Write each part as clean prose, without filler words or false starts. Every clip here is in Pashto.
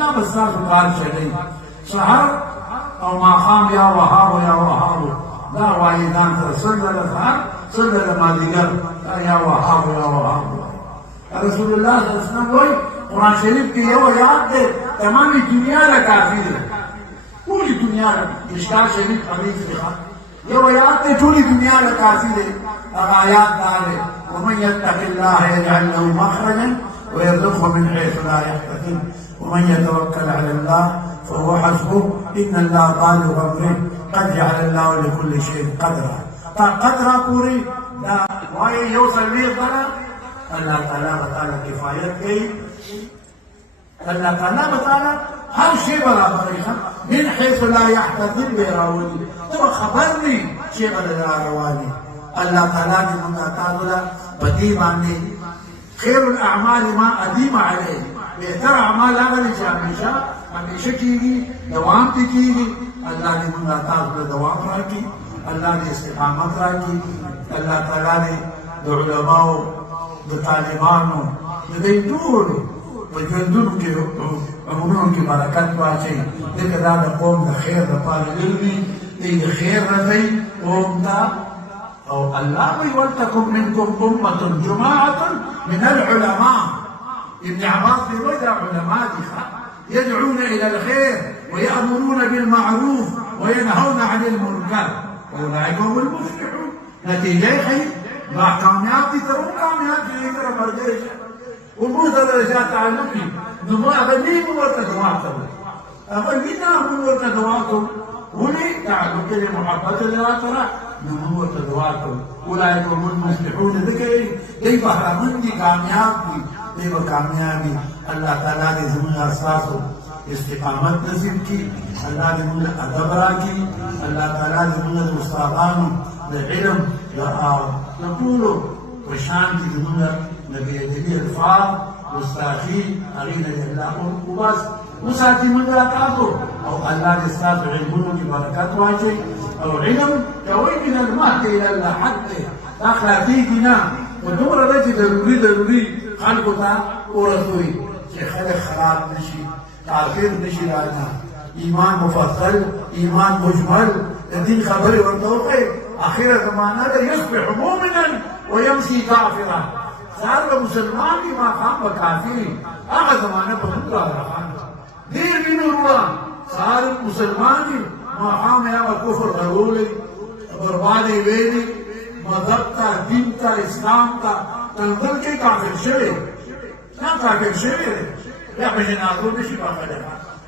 الله بس تاسو کار چلی سحر او ماقام یا وهاب یا وهاب دا وایي ځان سره سل سحر سل مازدیګر یا وهاب یا وهاب رسول الله صلی الله علیه وسلم وایي قرآن شریف کې یو آیات دی تمامي دنیا له کافي دی ټولې دنیا له مشکل شریف حدیث دی یو آیات دی ټولې دنیا له کافي دی هغه آیات دا دی ومن يتق الله يجعل له مخرجا ويرزقه من حيث لا يحتسب ومن يتوكل على الله فهو حسبه ان الله بالغ امره قد جعل الله لكل شيء قدرا قدرا پوری دا وایي یو څلوېښت ځله الله تعالی کفایت کوي الله تعالی هر شی برابروي من حيث لا يحتسب به راولي ته خبر نه چې به راوالي الله تعالی دې موږ تاسو ته په دې باندې خير الاعمال ما اديم عليه بهتر اعمال هغه چې همیشه کیږي دوام پې کیږي الله دې موږ تاسو ته دوام راکړي الله دې استقامت راکړي الله تعالی دې د علماو د طالبانو د دې ټولو په ژوندونو کې عمرونو کې برکت واچوي ځکه دا د قوم د خیر لپاره ګرځي دې د خیر راځي قوم ته او الله ولتكن منكم أمة جماعة من العلماء ابن عباس بوجه علماء يدعون إلى الخير ويأمرون بالمعروف وينهون عن المنكر أولئك هم المفلحون نتيجة خير ما كامياب ترون كامياب ترى مرجع وموت درجات تعلمي نما أبني مورت دواعتهم أبنينا مورت دواعتهم ولي تعلم محبة الله ترى نمو تدواتو اولئک هم المفلحون ذکر دی بهرمند دي کامیاب دي دی به کامیاب دي الله تعالی دې زموږ اساسو استقامت نصیب کړي الله دې موږ ادب راکړي الله تعالی دې موږ د استادانو د علم د ټولو په شان کې زموږ نبي ادبي الفاظ مستاخي هغې نه الله وبس وساتي موږ تاسو او الله دې ستاسو علمونو کې برکت واچوي او علم کوي من المهد الى اللحد دا خلافيږي ودومره ده چې ضروري خلکو ته ورسوي چې خلک خراب نشي کافر نشي راځه ایمان مفصل ایمان مجمل د دین خبرې ورته وکړئ اخره زمانه ده يصبح مؤمنا ويمشي كافرا صار به مسلمان وي ماښام به کافر وي هغه زمانه به موږ راغله ډېر وینو وروڼه صار مسلمان وي ماښام یې هغه کفر غرولی بربادې ویلي مذهب ته دین ته اسلام ته تنزل کې کافر شوی دا کافر شوی دی بیا په جنازو نشي پخلی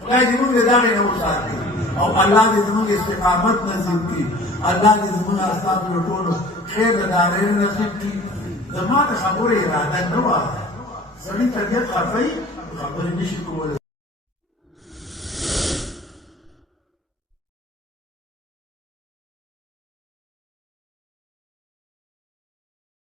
خدای دې موږ د دغې نه وساتي او الله دې زموږ استقامت نصیب کړي الله دې زموږ استادو له ټولو خیر د دارین نصیب کړي زما د خبرې اراده نه وه سړي طبیعت خفه وي خبرې نشي کولی